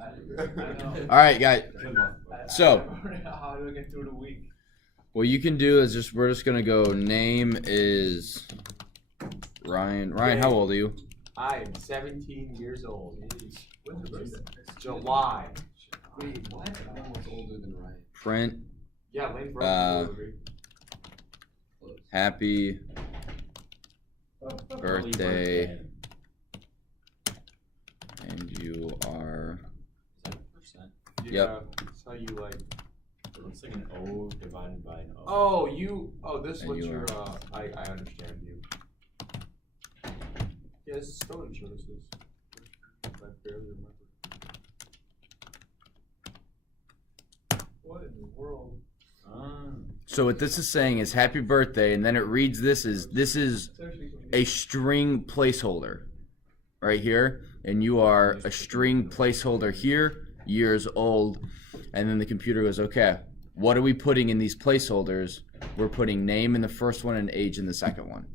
All right, guys. So, how do I get through the week? what you can do is we're just gonna go. Name is Ryan. Ryan, how old are you? I am 17 years old. When's your birthday? July. Wait, what? I'm almost older than Ryan. Print. Yeah, Lane's birthday. Happy birthday. And you are. Yeah, Yep. that's how you like. It looks like an O divided by an O. Oh, you. Oh, this is And what you you're. are. I understand you. Yeah, this is stolen services. I barely remember. What in the world? So what this is saying is happy birthday, and then it reads this is a string placeholder right here, and you are a string placeholder here, years old, and then the computer goes, okay, what are we putting in these placeholders? We're putting name in the first one and age in the second one.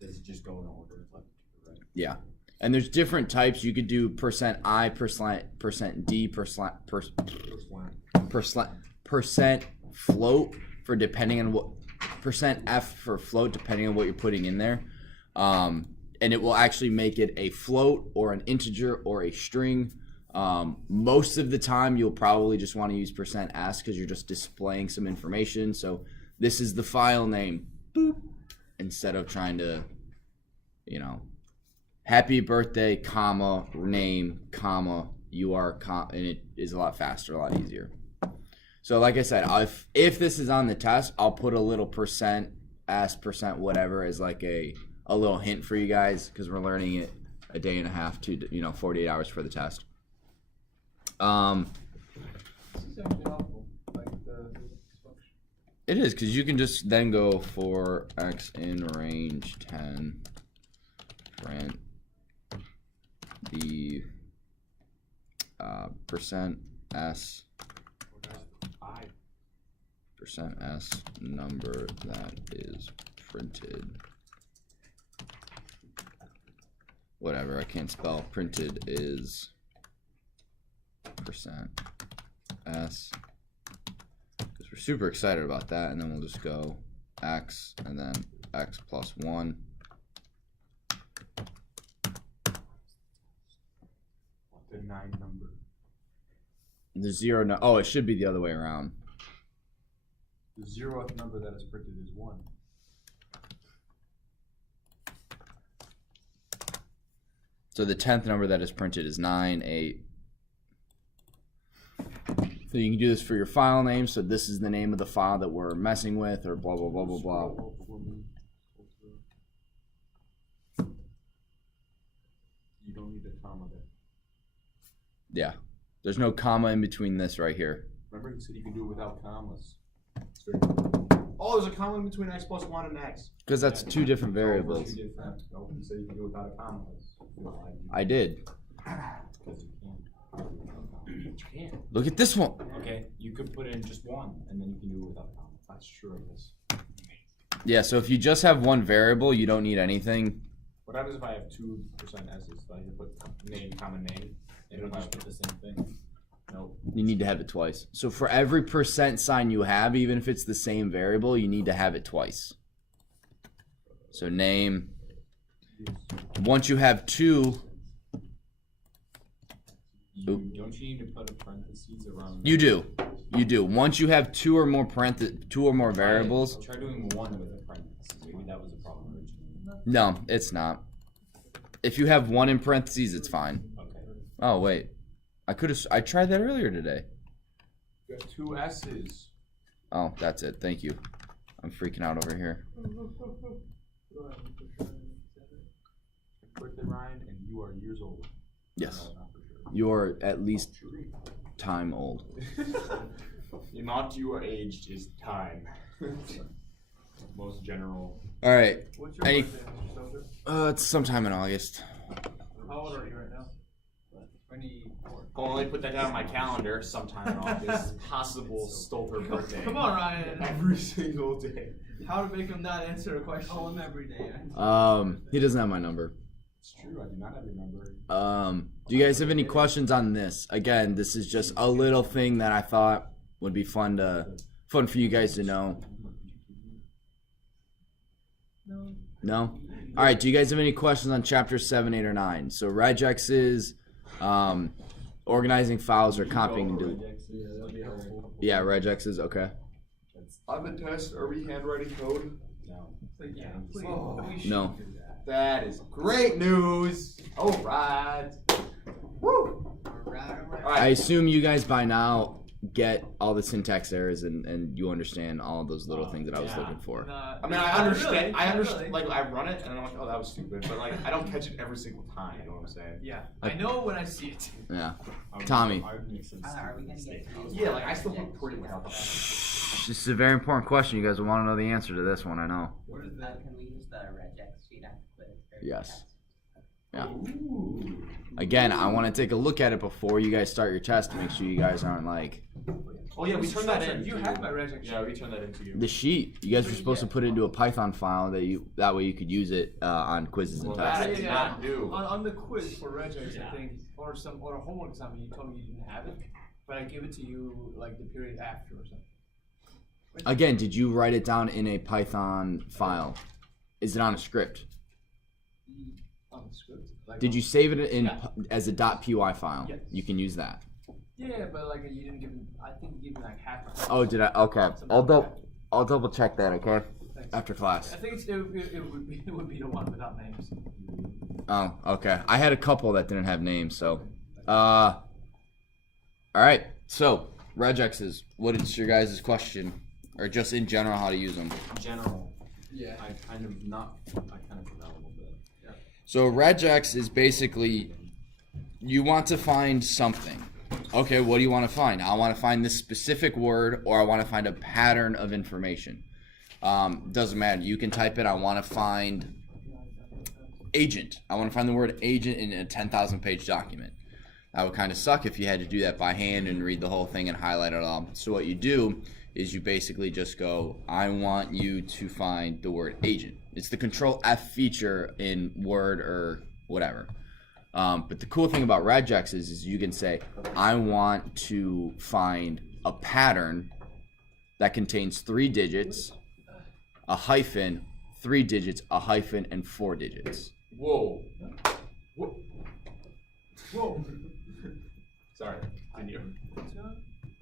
Does it just go in order? Like, right? Yeah. And there's different types. You could do %I, %D, percent float for depending on what %F for float depending on what you're putting in there. And it will actually make it a float or an integer or a string. Most of the time you'll probably just want to use %S because you're just displaying some information. So this is the file name, boop, instead of trying to, happy birthday, comma, name, comma, you are, and it is a lot faster, a lot easier. So like I said, if this is on the test, I'll put a little %S, whatever as like a little hint for you guys because we're learning it a day and a half to 48 hours for the test. This is actually helpful. Like the function. It is because you can just then go for X in range 10, print the %S. %S number that is printed. Whatever, I can't spell. Printed is %S. Because we're super excited about that, and then we'll just go X and then X plus 1. The 9 number. The 0, no, oh, it should be the other way around. The 0th number that is printed is 1. So the 10th number that is printed is 9, 8. So you can do this for your file name. So this is the name of the file that we're messing with, or blah, blah, blah, blah, blah. You don't need a comma there. Yeah. There's no comma in between this right here. Remember you said you can do it without commas. Oh, there's a comma in between X plus 1 and X. Because that's two different variables. No, you said you can do it without a comma. I did. Because you can. You can't. Look at this one. Okay, you could put in just one, and then you can do it without comma. That's true, I guess. Yeah, so if you just have one variable, you don't need anything. What happens if I have 2% S's? Do I have to put name, comma, name? It'll just put the same thing. Nope. You need to have it twice. So for every % sign you have, even if it's the same variable, you need to have it twice. So name. Once you have 2, Don't you need to put a parentheses around? you do. You do. Once you have 2 or more variables. Try doing 1 with a parentheses. Maybe that was a problem originally. No, it's not. If you have 1 in parentheses, it's fine. Okay. Oh wait, I tried that earlier today. You have 2 S's. Oh, that's it. Thank you. I'm freaking out over here. Birthday, Ryan, and you are years old. Yes. No, not for sure. You're at least time old. Not you are aged is time. Most general. All right. What's your Any- birthday, Mr. Soldier? It's sometime in August. How old are you right now? 24. I'll only put that down on my calendar sometime in August. Possible Stolter birthday. Come on, Ryan. Every single day. How to make him not answer a question? Call him every day. He doesn't have my number. It's true. I do not have your number. Do you guys have any questions on this? Again, this is just a little thing that I thought would be fun for you guys to know. No? All right, do you guys have any questions on chapter 7, 8, or 9? So regex is organizing files or copying into. Yeah, that'd be helpful. Yeah, regex is okay. On the test, are we handwriting code? No. Yeah, No. That is great news. All right. Woo. I assume you guys by now get all the syntax errors and you understand all of those little things that I was looking for. I mean, I understand. I understand. Like, I run it, and I'm like, oh, that was stupid. But like, I don't catch it every single time. You know what I'm saying? Yeah, I know when I see it. Yeah. Tommy. I would make some mistake. Yeah, like I still feel pretty well. This is a very important question. You guys will want to know the answer to this one, I know. What is that? Can we use the regex sheet after quiz? Yes. Yeah. Again, I want to take a look at it before you guys start your test to make sure you guys aren't like Oh yeah, we turned that in. You have my regex. Yeah, we turned that into you. the sheet. You guys were supposed to put it into a Python file that way you could use it on quizzes and Well, tests. that I did not do. On the quiz for regex, I think, or a homework assignment, you told me you didn't have it, but I gave it to you like the period after or something. Again, did you write it down in a Python file? Is it on a script? On the script. Like Did you save it in Yeah. as a .py file? Yes. You can use that. Yeah, but like you didn't give me. I think you gave me like half. Oh, did I? Okay, I'll double check that. Okay, Thanks. after class. I think it would be the one without names. Oh, okay. I had a couple that didn't have names, so. All right. So regexes. What is your guys' question, or just in general how to use them? In general, Yeah. I kind of forgot a little bit. So regex is basically you want to find something. Okay, what do you want to find? I want to find this specific word, or I want to find a pattern of information. Doesn't matter. You can type it. I want to find agent. I want to find the word agent in a 10,000 page document. That would kind of suck if you had to do that by hand and read the whole thing and highlight it all. So what you do is you basically just go, I want you to find the word agent. It's the Control F feature in Word or whatever. But the cool thing about regex is you can say, I want to find a pattern that contains 3 digits, a hyphen, 3 digits, a hyphen, and 4 digits. Whoa. Whoa. Whoa. Sorry. Continue.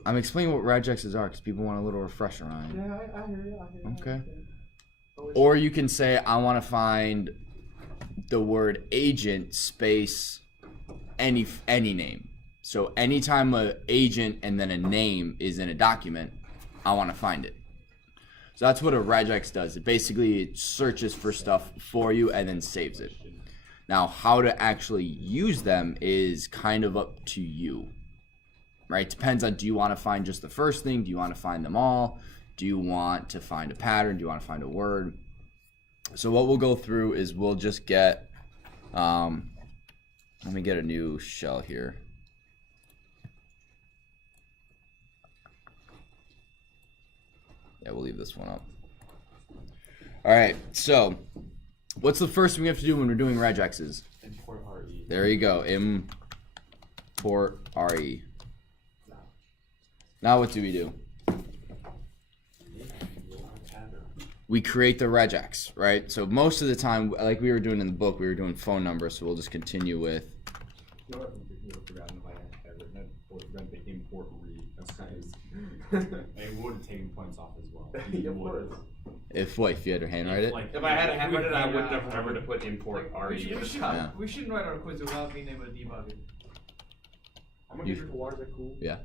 I'm explaining what regexes are because people want a little refresher on it. Yeah, I hear you. I hear you. Okay. Or you can say, I want to find the word agent space any name. So anytime a agent and then a name is in a document, I want to find it. So that's what a regex does. It searches for stuff for you and then saves it. Now, how to actually use them is kind of up to you, right? Depends on, do you want to find just the first thing? Do you want to find them all? Do you want to find a pattern? Do you want to find a word? So what we'll go through is we'll just get, let me get a new shell here. Yeah, we'll leave this one up. All right, so what's the first thing we have to do when we're doing regexes? Import RE. There you go, import RE. Now what do we do? We create the regex, right? So most of the time, like we were doing in the book, we were doing phone numbers, so we'll just continue with. You know what? I would have forgotten if I had written it. Or read the import RE. That's nice. It would have taken points off as well. Yeah, of course. If you had to handwrite it? Like, If I had a handwritten, I wouldn't have remembered to put import RE. Yeah. We shouldn't write our quiz without being able to debug it. I'm gonna drink water. Is that cool? Yeah.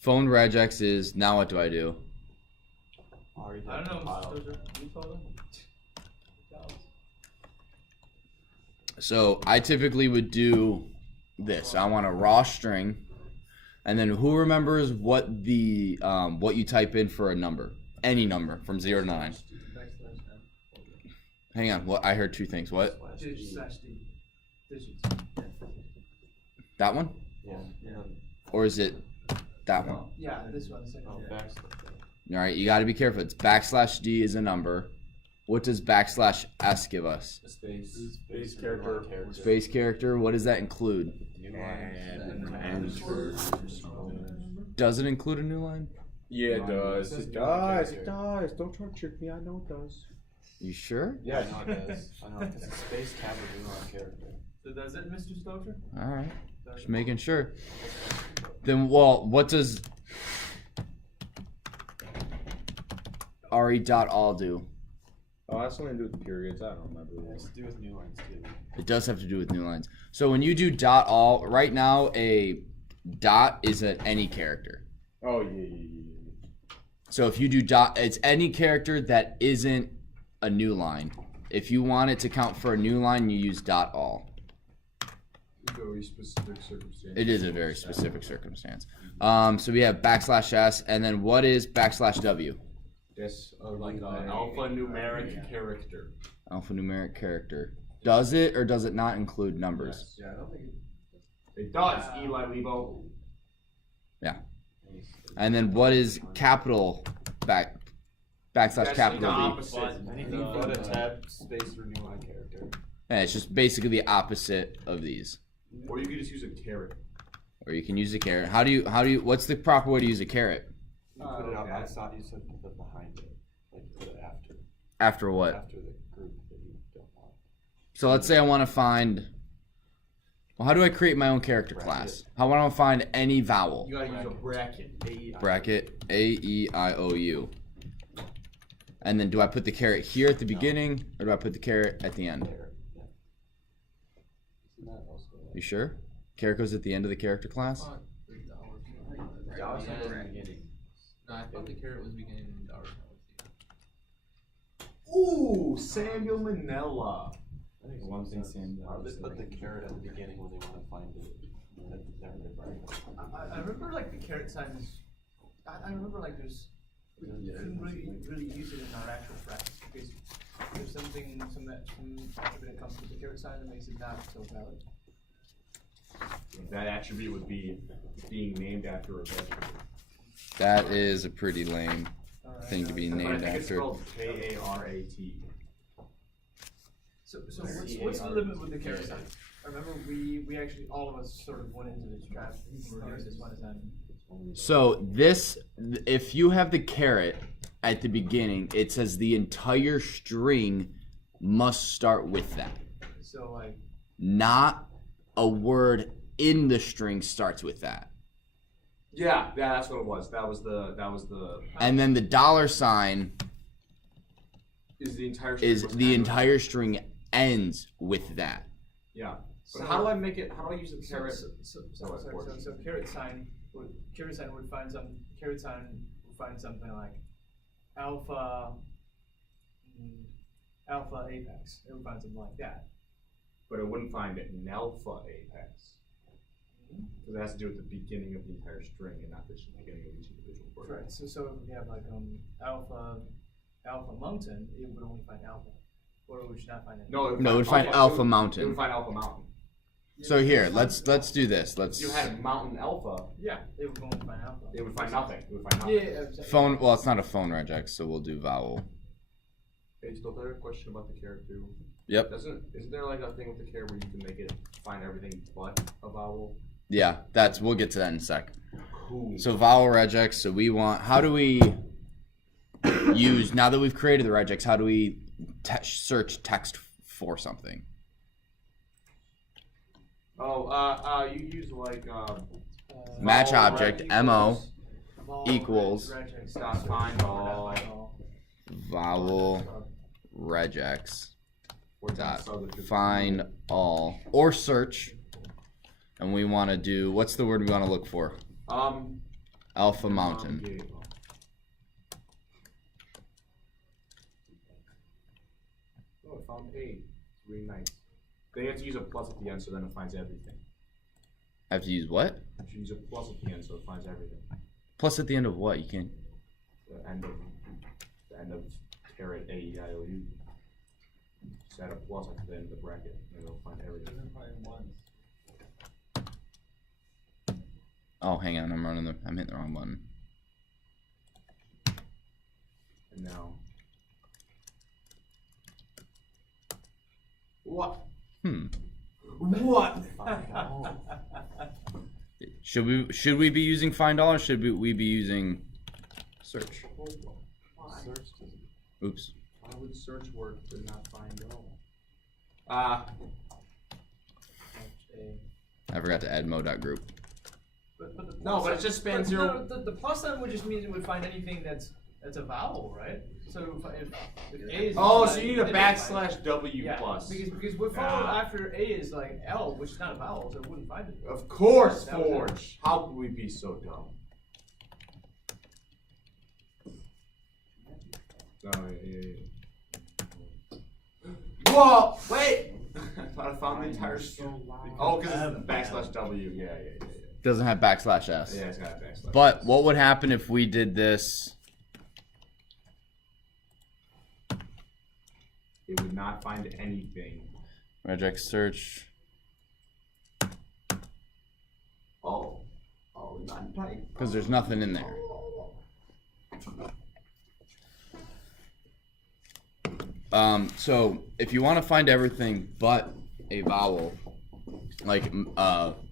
Phone regex is, now what do I do? I don't know. You told them? So I typically would do this. I want a raw string, and then who remembers what the what you type in for a number? Any number from 0 to 9. Hang on. What? I heard 2 things. What? Digits slash D. Digits. That one? Yeah. Or is it that one? Yeah, this one. The second. Oh, Yeah. All right. You got to be careful. It's \d is a number, What does /s give us? Space character. Space character. What does that include? Does it include a new line? Yeah, it does. It does. It does. Don't try to trick me. I know it does. You sure? Yeah. I know it does. I know it's a space cavern character. So does it, Mr. Stoker? All right. Just making sure. Then, well, what does re.all do? Oh, that's something to do with periods. I don't remember. It has to do with new lines too. It does have to do with new lines. So when you do .all, right now a dot is any character. Oh, yeah. So if you do it's any character that isn't a new line. If you want it to count for a new line, you use .all. Very specific circumstance. It is a very specific circumstance. So we have /s, and then what is /w? Yes, like alphanumeric character. Alphanumeric character. Does it or does it not include numbers? Yeah, I don't think It does, Eli Lebo. Yeah. And then what is capital / That's the capital B? opposite. Anything but a tab space or new line character. Yeah, it's just basically the opposite of these. Or you could just use a caret. Or you can use a caret. How do you what's the proper way to use a caret? You put it out. I thought you said put it behind it, like put it after. After what? After the group that you don't want. So let's say I want to find. Well, how do I create my own character class? How do I find any vowel? You gotta use a bracket. Bracket A-E-I-O-U. And then do I put the caret here at the beginning or do I put the caret at the end? There. Yeah. Isn't that also You sure? Caret goes at the end of the character class? No, I thought the carrot was beginning in dollar. Ooh, Samuel Manella. I think one thing Sam they put the carrot at the beginning when they want to find it. I remember like the carrot sign is. I remember like there's. We couldn't really use it in our actual practice because there's some attribute that comes with the carrot sign that makes it not so valid. That attribute would be being named after a vegetable. That is a pretty lame Alright. thing to be But I named think it's after. spelled K-A-R-A-T. So what's the limit with the carrot sign? I remember we actually all of us sort of went into this draft. This one is on. So this, if you have the caret at the beginning, it says the entire string must start with that. So like. Not a word in the string starts with that. Yeah, that's what it was. That was the And then the $sign is the entire is the entire string ends with that. Yeah. But So- how do I make it? How do I use the So carrot? carrot sign would find something like alpha apex. It would find something like that. But it wouldn't find it in alpha apex. Because it has to do with the beginning of the entire string and not the beginning of each individual word. Right. So if we have like alpha mountain, it would only find alpha, or we should not find it. No, No, it would find alpha mountain. It would find alpha mountain. So here, let's do this. Let's If you had mountain alpha, Yeah, it would only find alpha. it would find nothing. It would find nothing. Yeah. Exactly. phone. Well, it's not a phone regex, so we'll do vowel. Hey, still there a question about the carrot too? Yep. Isn't there like a thing with the carrot where you can make it find everything but a vowel? Yeah, we'll get to that in a sec. Cool. So vowel regex. So we want. How do we use now that we've created the regex? How do we search text for something? You use like Match vowel object reg mo Vowel, equals regex, dot find all. vowel regex or dot subject. find all or search, and we want to do what's the word we want to look for? Alpha mountain. Yeah. Oh, I found 8. It's really nice. Then you have to use a plus at the end, so then it finds everything. I have to use what? You should use a plus at the end, so it finds everything. Plus at the end of what? You can't. The end of caret A-E-I-O-U. Just add a plus at the end of the bracket, and it'll find everything. Oh, hang on. I'm hitting the wrong button. And now, What? What? Should we be using find all or should we be using search? Search doesn't. Oops. Why would search work but not find all? I forgot to add mo.group. But No, but it just spans zero. The plus sign would just mean it would find anything that's a vowel, right? So if A is Oh, so you need a then it would find- /W yeah, plus. because what followed after A is like L, which is not a vowel, so it wouldn't find it. Of course, That was it. Forge. How could we be so dumb? Oh, yeah. Whoa! Wait! I thought I found the entire string. Oh, because it's /W. Yeah. Doesn't have /s. Yeah, it's got a /. But what would happen if we did this? It would not find anything. Regex search. Oh, not type. Because there's nothing in there. So if you want to find everything but a vowel, like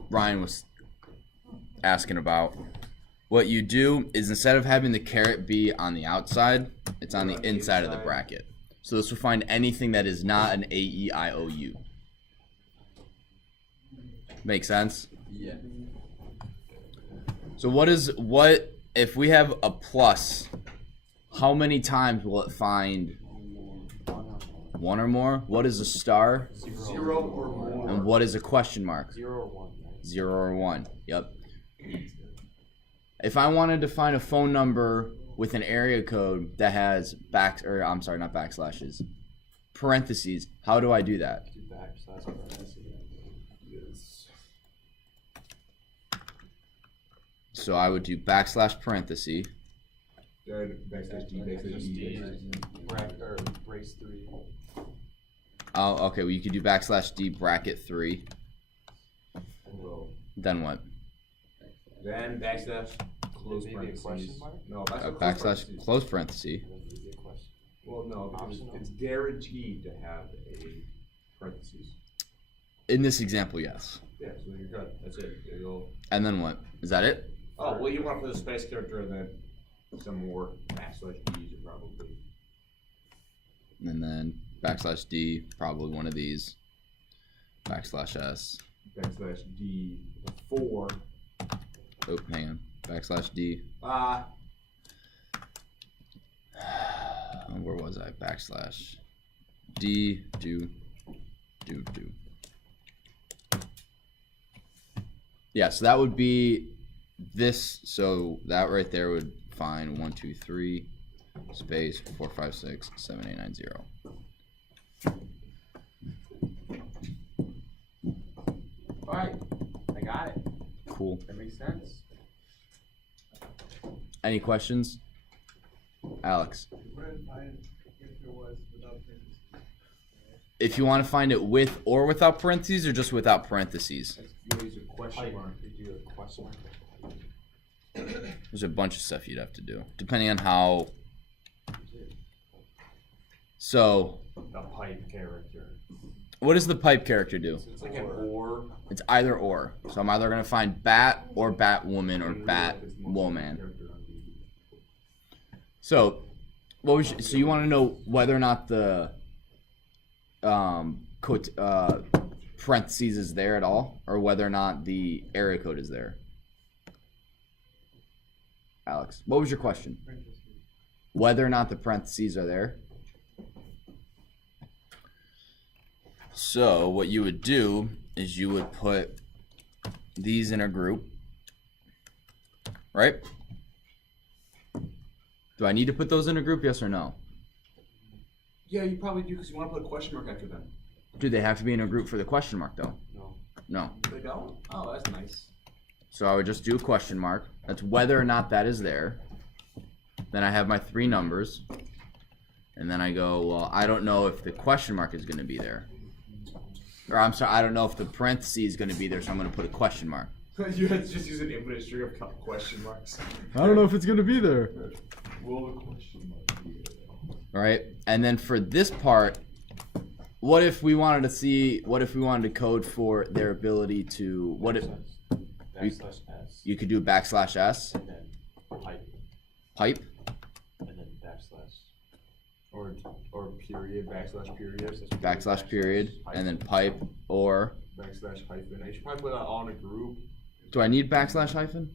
Ryan was asking about, what you do is instead of having the caret be on the outside, it's on the inside of the bracket. So this will find anything that is not an A, E, I, O, U. Make sense? Yeah. So what if we have a plus, how many times will it find one or more? What is a star? Zero or more. And what is a question mark? 0 or 1. Right? 0 or 1. Yep. If I wanted to find a phone number with an area code that has not backslashes, parentheses, how do I do that? Do backslash parentheses. Yes. So I would do /parentheses. /D, /E. Bracket or brace 3. Oh, okay. Well, you could do /D bracket 3. Then what? Then close Maybe a parentheses. question mark? No, Close parenthesis. And then maybe a question. Well, no, because Optional. it's guaranteed to have a parentheses. In this example, yes. Yeah, so you're good. That's it. You'll. And then what? Is that it? Oh, well, you want to put a space character and then some more /D's are probably. And then /D, probably one of these. /S. /D 4. Oh, hang on. /D. Where was I? /D do. Yeah, so that would be this. So that right there would find 1, 2, 3, space 4, 5, 6, 7, 8, 9, 0. Alright, I got it. Cool. That makes sense. Any questions? Alex. Wouldn't find if it was without parentheses. If you want to find it with or without parentheses or just without parentheses. You use a question mark. You do a question mark. There's a bunch of stuff you'd have to do, depending on how. So, The pipe character. what does the pipe character do? It's like an or. It's either or. So I'm either gonna find bat or Batwoman or Batwoman. So, so you want to know whether or not the parentheses is there at all, or whether or not the area code is there? Alex, what was your question? Whether or not the parentheses are there. So what you would do is you would put these in a group, right? Do I need to put those in a group, yes or no? Yeah, you probably do because you want to put a question mark after them. Do they have to be in a group for the question mark though? No. No. They don't? Oh, that's nice. So I would just do a question mark. That's whether or not that is there. Then I have my 3 numbers. And then I go, well, I don't know if the question mark is going to be there. Or I'm sorry, I don't know if the parenthesis is going to be there, so I'm going to put a question mark. You had to just use an infinite string of question marks. I don't know if it's going to be there. Will the question mark be there? All right. And then for this part, what if we wanted to see? What if we wanted to code for their ability to? What if Backslash S. you could do /s And then pipe? and then backslash. Or period, /period. /period and then pipe or /hyphen. I should probably put that all in a group. do I need /hyphen?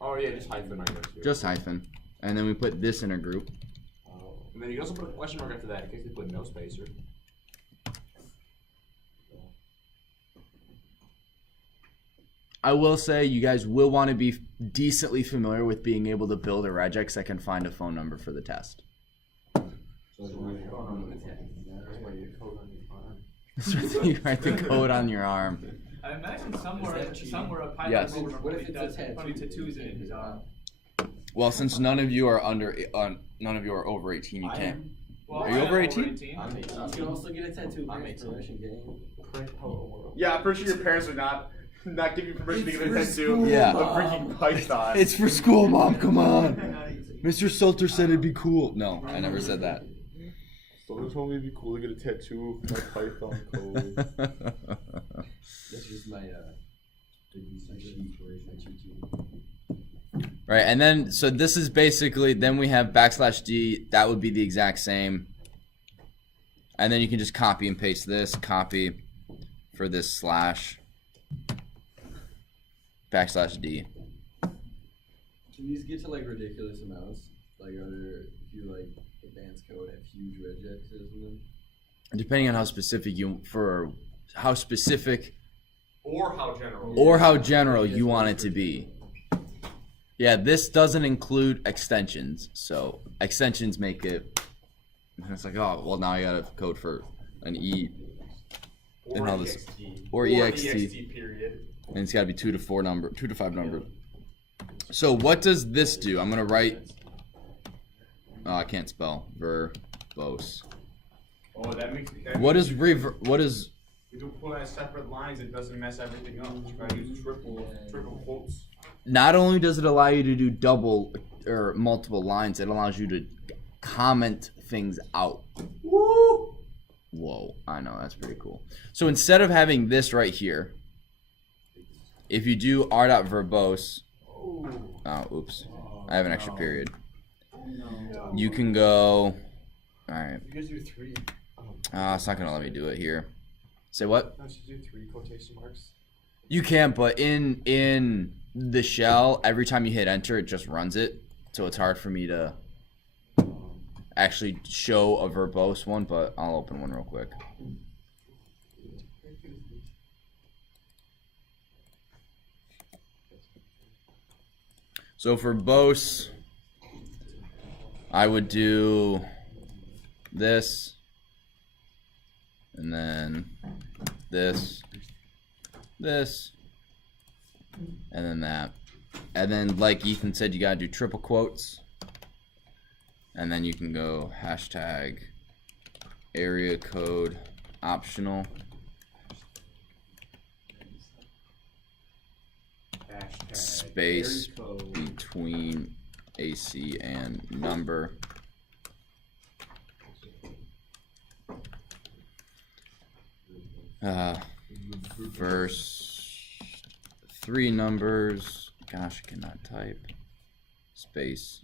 Oh yeah, just hyphen I guess. Just hyphen. And then we put this in a group. And then you can also put a question mark after that in case they put no spacer. I will say you guys will want to be decently familiar with being able to build a regex that can find a phone number for the test. That's why you code on your arm. So you write the code on your arm. I imagine somewhere a Python Yes. programmer What if probably it's a does tattoo? probably tattoos in his arm. Well, since none of you are none of you are over 18, you can't. Well, Are you I over am 18? I'm 18. You can also get a tattoo. I'm Thanks, 18. permission game. Print hello world. Yeah, I'm pretty sure your parents would not give you permission to It's get a for tattoo school, Yeah. of freaking Python. It's for school, Mom. Come on. Mr. Salter said it'd be cool. No, I never said that. Someone told me it'd be cool to get a tattoo of my Python code. That's just my cheat sheet. Right, and then so this is basically then we have /d. That would be the exact same. And then you can just copy and paste this. Copy for this slash /d. Can these get to like ridiculous amounts? Like, are there, if you like advanced code have huge regexes in them? Depending on how specific Or how general. you want it to be. Yeah, this doesn't include extensions, so extensions make it. And it's like, oh, well, now I gotta code for an E and all this, or ext, period. and it's gotta be 2 to 5 number. So what does this do? I'm gonna write. Oh, I can't spell verbose. Oh, that makes. What is We do pull as separate lines. It doesn't mess everything up. You gotta use triple quotes. Not only does it allow you to do double or multiple lines, it allows you to comment things out. Woo! Whoa, I know, that's pretty cool. So instead of having this right here, if you do r.verbose, oh, oops, I have an extra period. You can go, all right. You guys do 3. It's not gonna let me do it here. Say what? Don't you do 3 quotation marks? You can, but in the shell, every time you hit enter, it just runs it. So it's hard for me to actually show a verbose one, but I'll open one real quick. So for verbose, I would do this, and then this, and then that. And then, like Ethan said, you gotta do triple quotes. And then you can go hashtag area code optional. Space between AC and number. First 3 numbers. Gosh, I cannot type. Space.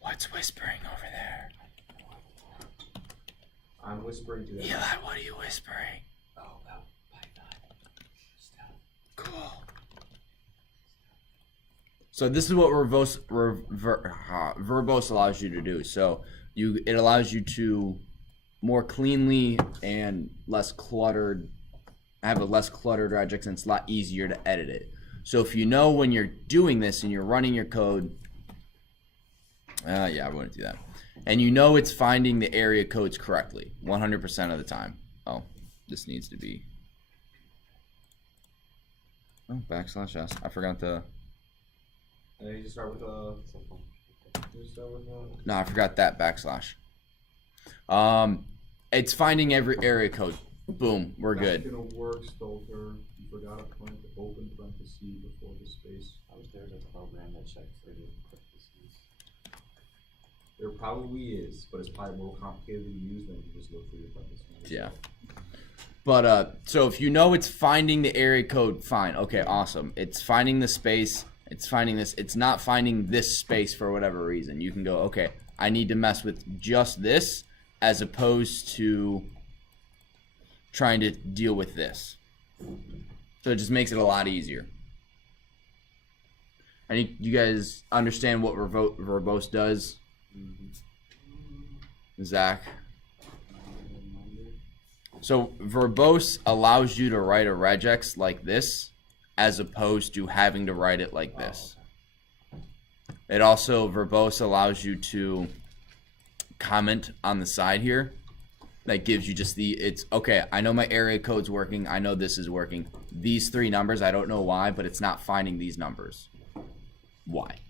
What's whispering over there? I'm whispering to them. Eli, what are you whispering? Oh, that Python stuff. Cool. So this is what verbose allows you to do. So it allows you to more cleanly and less cluttered, have a less cluttered regex, and it's a lot easier to edit it. So if you know when you're doing this and you're running your code, yeah, I wouldn't do that. And you know it's finding the area codes correctly 100% of the time. Oh, this needs to be. Oh, /s. I forgot the. And then you just start with No, I forgot that /. It's finding every area code Boom, we're That's good. gonna work, Stolter. You forgot a point to open parenthesis before the space. I wish there was a program that checked for the parentheses. There probably is, but it's probably more complicated to use than to just look for your parentheses. Yeah. But so if you know it's finding the area code, fine. Okay, awesome. It's finding the space. It's finding this. It's not finding this space for whatever reason. You can go, okay, I need to mess with just this as opposed to trying to deal with this. So it just makes it a lot easier. I think you guys understand what verbose does. Zach. So verbose allows you to write a regex like this as opposed to having to write it like this. It also, verbose allows you to comment on the side here. That gives you just it's okay, I know my area code's working, I know this is working. These three numbers, I don't know why, but it's not finding these numbers. Why?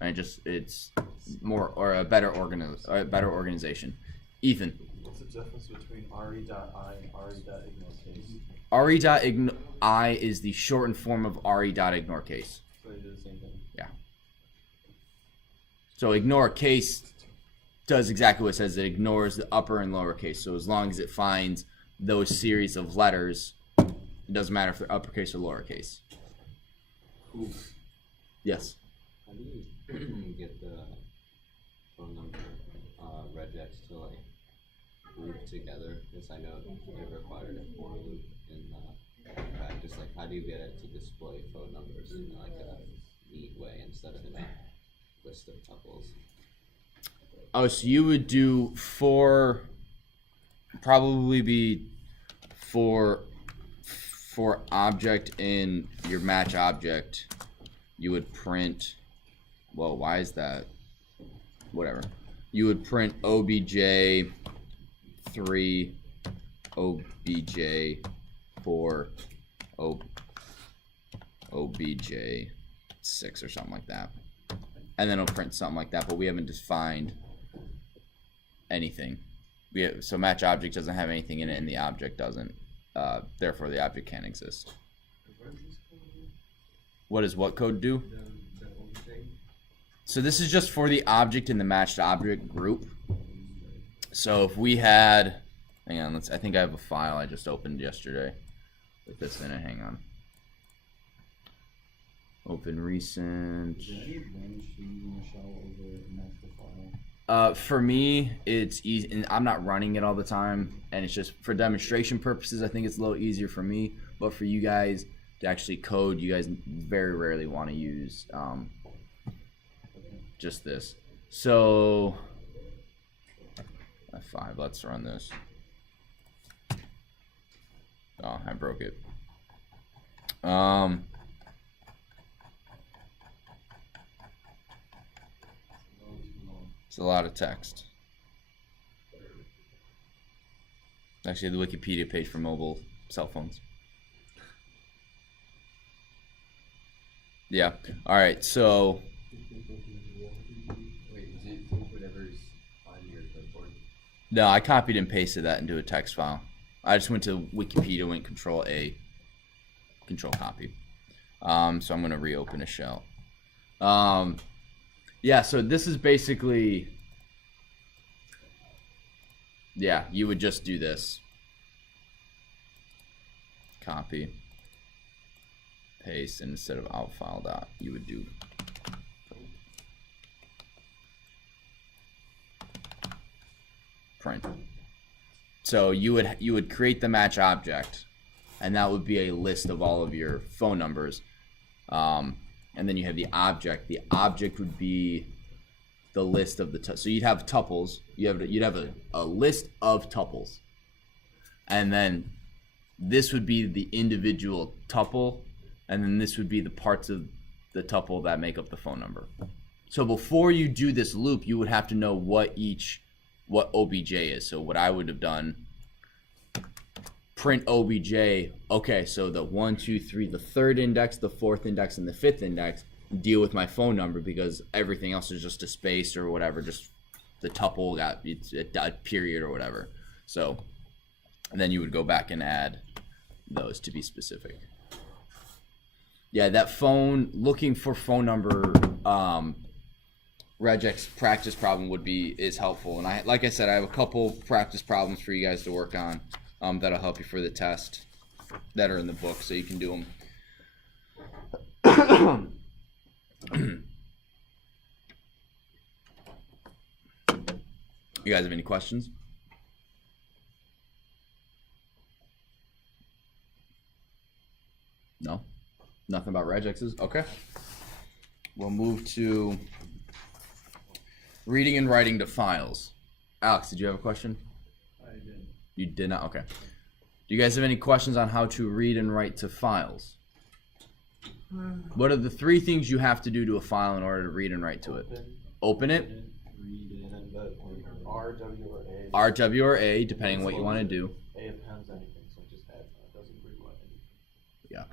And it's more, or a better organization. Ethan. What's the difference between re.I and re.ignore case? re.I is the shortened form of re.ignore case. So they do the same thing. Yeah. So ignore case does exactly what it says. It ignores the upper and lower case. So as long as it finds those series of letters, it doesn't matter if they're uppercase or lowercase. Cool. Yes. How do you get the phone number regex to like group together? Because I know it required a for loop in practice. Like, how do you get it to display phone numbers in like a neat way instead of in a list of tuples? Oh, so you would do probably be for object in your match object, you would print, well, why is that? Whatever. You would print obj3, obj4, obj6 or something like that. And then it'll print something like that, but we haven't defined anything. So match object doesn't have anything in it and the object doesn't. Therefore the object can't exist. What does what code do? So this is just for the object in the matched object group. So if we had, hang on, I think I have a file I just opened yesterday with this in it. Hang on. Open recent. For me, it's easy, and I'm not running it all the time, and it's just for demonstration purposes. I think it's a little easier for me, but for you guys to actually code, you guys very rarely want to use just this. So F5, let's run this. Oh, I broke it. It's a lot of text. Actually, the Wikipedia page for mobile cell phones. Yeah. All right. So. Wait, is it whatever's on your clipboard? No, I copied and pasted that into a text file. I just went to Wikipedia, went Control A, Control Copy. So I'm gonna reopen a shell. Yeah, so this is basically, yeah, you would just do this. Copy, paste, and instead of outfile dot, you would do print. So you would create the match object, and that would be a list of all of your phone numbers. And then you have the object. The object would be the list of the so you'd have tuples. You'd have a list of tuples, and then this would be the individual tuple, and then this would be the parts of the tuple that make up the phone number. So before you do this loop, you would have to know what obj is. So what I would have done, print obj. Okay, so the 1, 2, 3, the third index, the fourth index, and the fifth index deal with my phone number, because everything else is just a space or whatever. Just the tuple got it's a period or whatever. So And then you would go back and add those to be specific. Yeah, that phone, looking for phone number regex practice problem is helpful. And like I said, I have a couple practice problems for you guys to work on that'll help you for the test that are in the book, so you can do them. You guys have any questions? No? Nothing about regexes? Okay. We'll move to reading and writing to files. Alex, did you have a question? I did. You did not? Okay. Do you guys have any questions on how to read and write to files? What are the 3 things you have to do to a file in order to read and write to it? Open it. Read it, and R, W, or A. R, W, or A, depending on what you want to do. A appends anything, so just add, doesn't rewrite anything. Yeah.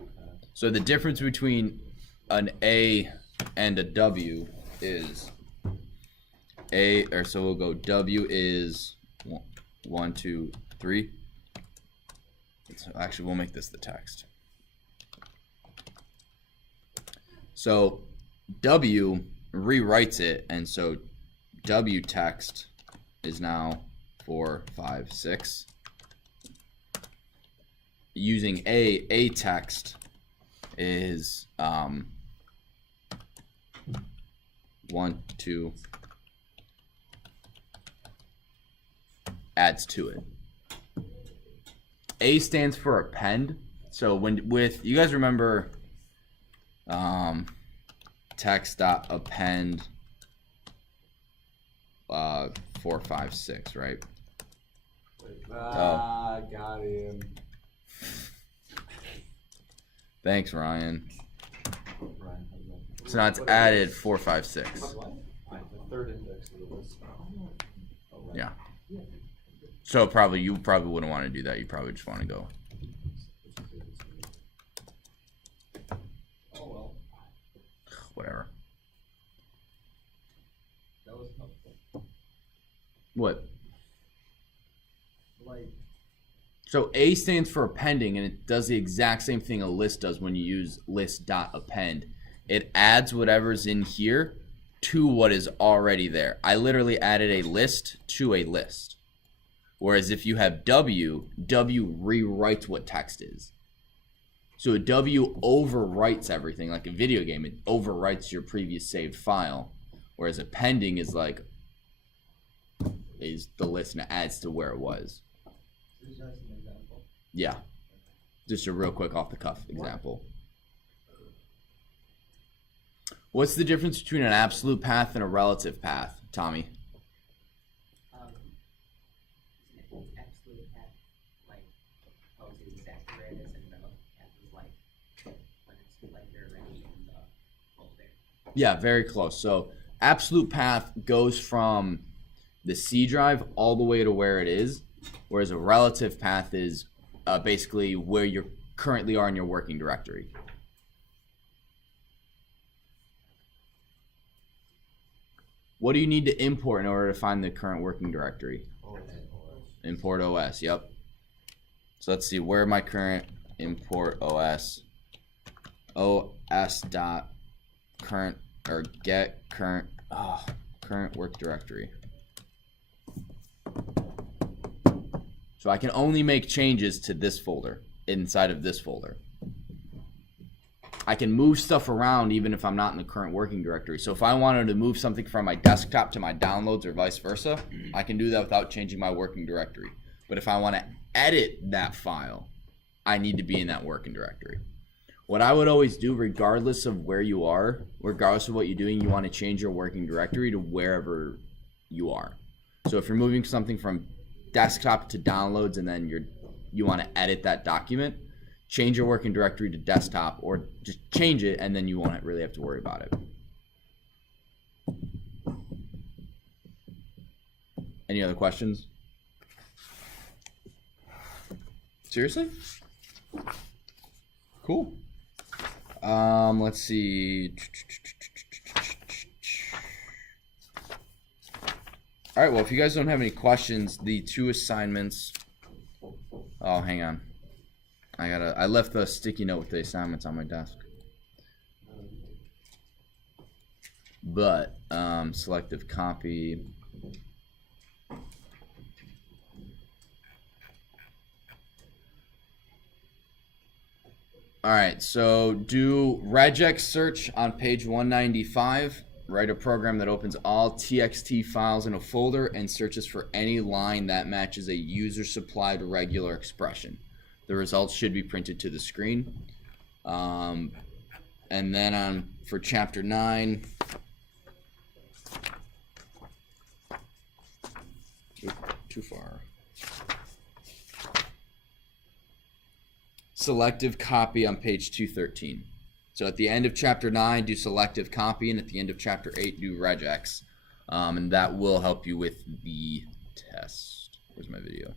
So the difference between an A and a W is so we'll go W is 1, 2, 3. Actually, we'll make this the text. So W rewrites it, and so W text is now 4, 5, 6. Using A text is 1, 2, adds to it. A stands for append. So with you guys remember text.append 4, 5, 6, right? Got him. Thanks, Ryan. Ryan, So now it's added 4, 5, 6. the third index of the list. Oh, right. Yeah. So you probably wouldn't want to do that. You probably just want to go. Oh well. Whatever. That was helpful. What? Like, So A stands for appending, and it does the exact same thing a list does when you use list.append. It adds whatever's in here to what is already there. I literally added a list to a list. Whereas if you have W rewrites what text is. So a W overwrites everything, like a video game. It overwrites your previous saved file. Whereas appending is the list and it adds to where it was. this is an example. Yeah. Just a real quick off the cuff example. What's the difference between an absolute path and a relative path, Tommy? Absolute path, like, tells you exactly where it is, and relative path is like when it's like you're already in the folder. Yeah, very close. So absolute path goes from the C drive all the way to where it is, whereas a relative path is basically where you currently are in your working directory. What do you need to import in order to find the current working directory? Import OS, yep. So let's see, where my current import OS. OS dot current or get current current work directory. So I can only make changes to this folder inside of this folder. I can move stuff around even if I'm not in the current working directory. So if I wanted to move something from my desktop to my downloads or vice versa, I can do that without changing my working directory. But if I want to edit that file, I need to be in that working directory. What I would always do, regardless of where you are, regardless of what you're doing, you want to change your working directory to wherever you are. So if you're moving something from desktop to downloads and then you want to edit that document, change your working directory to desktop, or just change it and then you won't really have to worry about it. Any other questions? Seriously? Cool. Let's see. All right, well, if you guys don't have any questions, the 2 assignments Oh, hang on. I left the sticky note with the assignments on my desk. But, selective copy. Alright, so do regex search on page 195. Write a program that opens all txt files in a folder and searches for any line that matches a user-supplied regular expression. The results should be printed to the screen. And then for chapter 9, too far. Selective copy on page 213. So at the end of chapter 9, do selective copy, and at the end of chapter 8, do regex. And that will help you with the test. Where's my video?